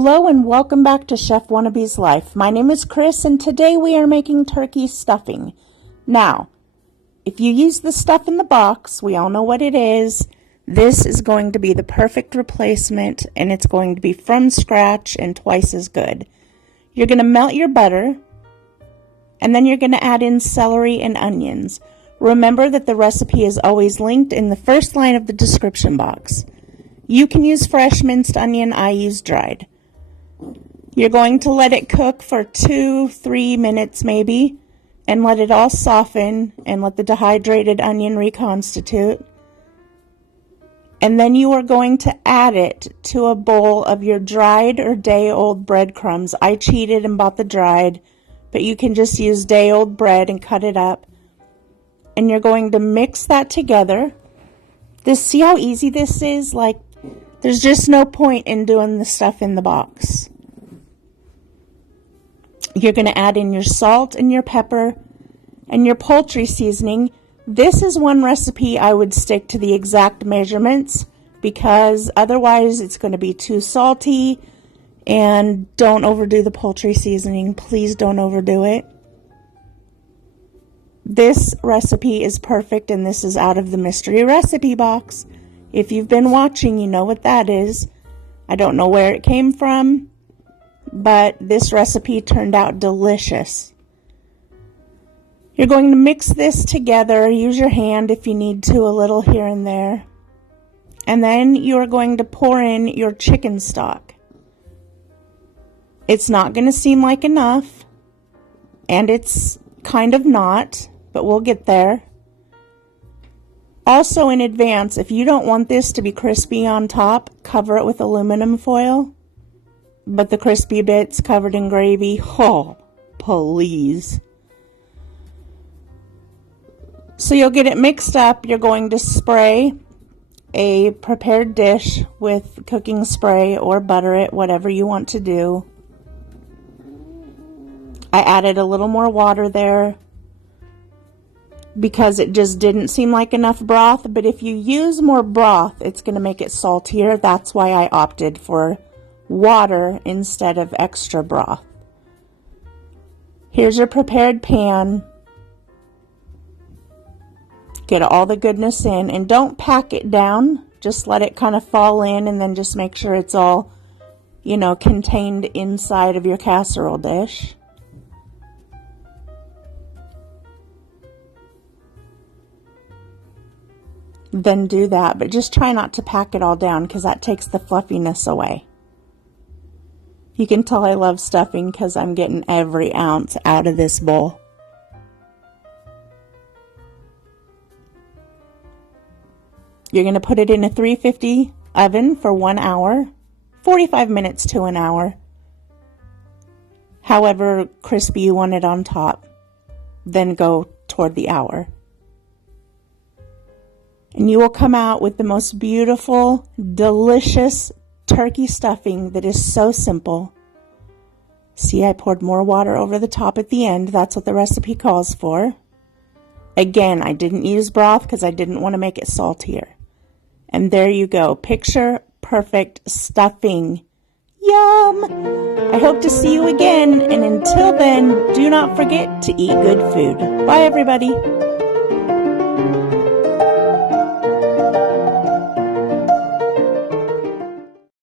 Hello and welcome back to Chef Wannabe's Life. My name is Chris and today we are making turkey stuffing. Now, if you use the stuff in the box, we all know what it is. This is going to be the perfect replacement and it's going to be from scratch and twice as good. You're going to melt your butter and then you're going to add in celery and onions. Remember that the recipe is always linked in the first line of the description box. You can use fresh minced onion, I use dried. You're going to let it cook for 2-3 minutes maybe, and let it all soften and let the dehydrated onion reconstitute. And then you are going to add it to a bowl of your dried or day-old breadcrumbs. I cheated and bought the dried, but you can just use day-old bread and cut it up. And you're going to mix that together. See how easy this is? Like, there's just no point in doing the stuff in the box. You're going to add in your salt and your pepper and your poultry seasoning. This is one recipe I would stick to the exact measurements because otherwise it's going to be too salty, and don't overdo the poultry seasoning. Please don't overdo it. This recipe is perfect and this is out of the mystery recipe box. If you've been watching, you know what that is. I don't know where it came from, but this recipe turned out delicious. You're going to mix this together. Use your hand if you need to, a little here and there. And then you are going to pour in your chicken stock. It's not going to seem like enough, and it's kind of not, but we'll get there. Also, in advance, if you don't want this to be crispy on top, cover it with aluminum foil. But the crispy bits covered in gravy, oh, please. So you'll get it mixed up. You're going to spray a prepared dish with cooking spray or butter it, whatever you want to do. I added a little more water there because it just didn't seem like enough broth, but if you use more broth, it's going to make it saltier. That's why I opted for water instead of extra broth. Here's your prepared pan. Get all the goodness in, and don't pack it down. Just let it kind of fall in, and then just make sure it's all, contained inside of your casserole dish. Then do that, but just try not to pack it all down because that takes the fluffiness away. You can tell I love stuffing because I'm getting every ounce out of this bowl. You're going to put it in a 350 oven for 1 hour, 45 minutes to an hour. However crispy you want it on top, then go toward the hour. And you will come out with the most beautiful, delicious turkey stuffing that is so simple. See, I poured more water over the top at the end. That's what the recipe calls for. Again, I didn't use broth because I didn't want to make it saltier. And there you go. Picture perfect stuffing. Yum! I hope to see you again. And until then, do not forget to eat good food. Bye, everybody.